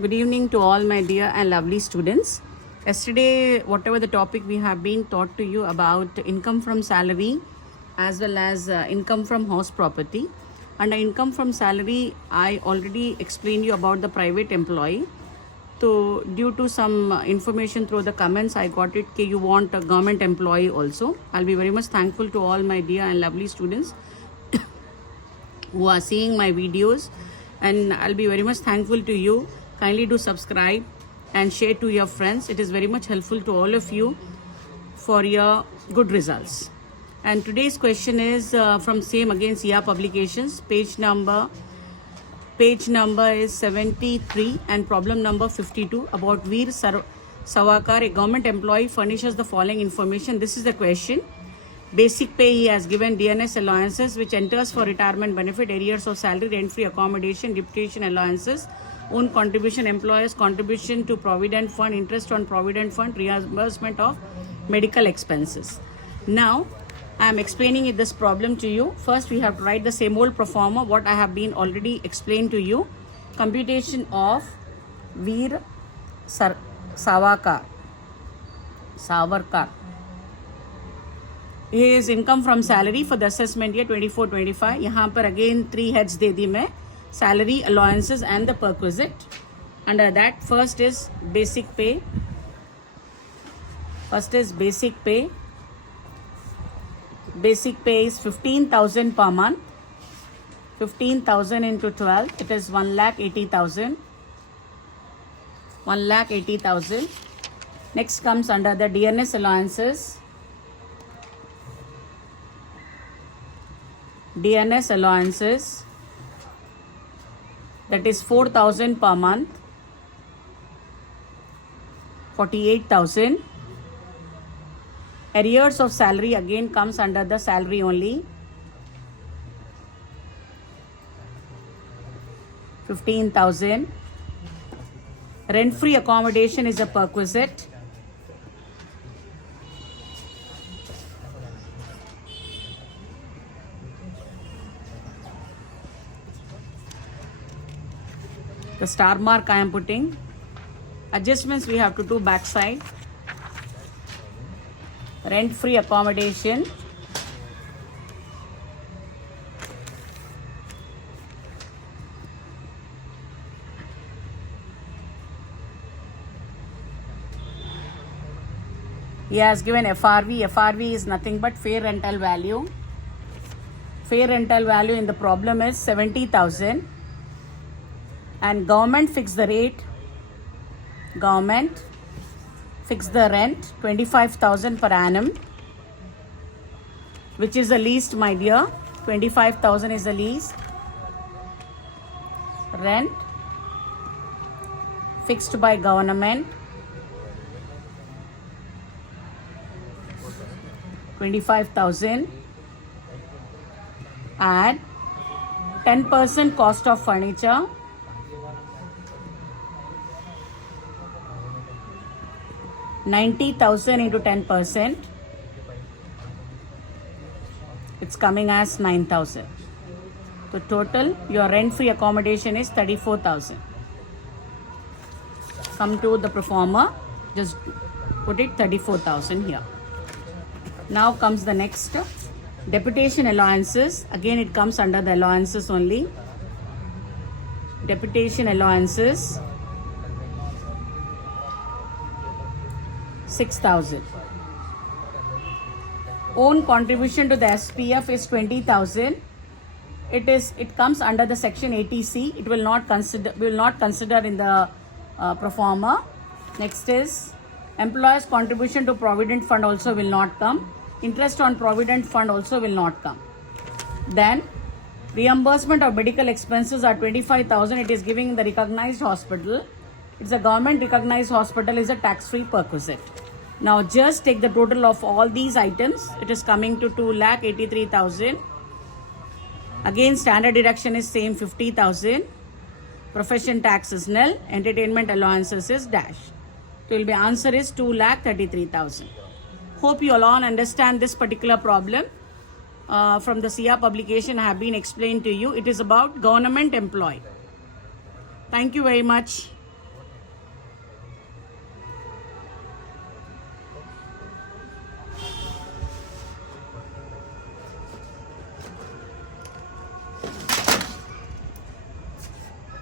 Good evening to all my dear and lovely students. Yesterday, whatever the topic we have been taught to you about income from salary as well as income from house property. Under income from salary, I already explained you about the private employee. So due to some information through the comments, I got it that you want a government employee also. I'll be very much thankful to all my dear and lovely students who are seeing my videos, and I'll be very much thankful to you. Kindly do subscribe and share to your friends. It is very much helpful to all of you for your good results. And today's question is from same again CR Publications. Page number is 73 and problem number 52 about Veer Savakar, a government employee, furnishes the following information. This is the question. Basic pay he has given, DNS allowances which enters for retirement benefit, arrears of salary, rent-free accommodation, deputation allowances, own contribution, employers contribution to provident fund, interest on provident fund, reimbursement of medical expenses. Now I am explaining this problem to you. First we have to write the same old pro forma what I have been already explained to you. Computation of Veer Savakar. His income from salary for the assessment year 24-25. यहाँ पर again 3 heads दे दी मैं, salary, allowances and the perquisite. Under that, first is basic pay. Basic pay is 15,000 per month. 15,000 into 12, it is 1,80,000. 1,80,000. Next comes under the DNS allowances. DNS allowances, that is 4,000 per month, 48,000. Arrears of salary again comes under the salary only, 15,000. Rent-free accommodation is a perquisite. The star mark I am putting. Adjustments we have to do backside. Rent-free accommodation. He has given FRV. FRV is nothing but fair rental value. Fair rental value in the problem is 70,000. And government fix the rate. Government fix the rent 25,000 per annum, which is the least, my dear. 25,000 is the least. Rent fixed by government. 25,000. Add 10% cost of furniture. 90,000 into 10%, it's coming as 9,000. So total your rent-free accommodation is 34,000. Come to the pro forma, just put it 34,000 here. Now comes the next, deputation allowances. Again it comes under the allowances only. Deputation allowances 6,000. Own contribution to the SPF is 20,000. It comes under the section 80C. It will not consider in the pro forma. Next is employers contribution to provident fund also will not come. Interest on provident fund also will not come. Then reimbursement of medical expenses are 25,000. It is giving the recognized hospital. It's a government recognized hospital, is a tax-free perquisite. Now just take the total of all these items. It is coming to 2,83,000. Again standard deduction is same 50,000. Profession tax is nil. Entertainment allowances is dash. So will be answer is 2,33,000. Hope you all understand this particular problem. from the SIA publication have been explained to you. It is about government employee. Thank you very much.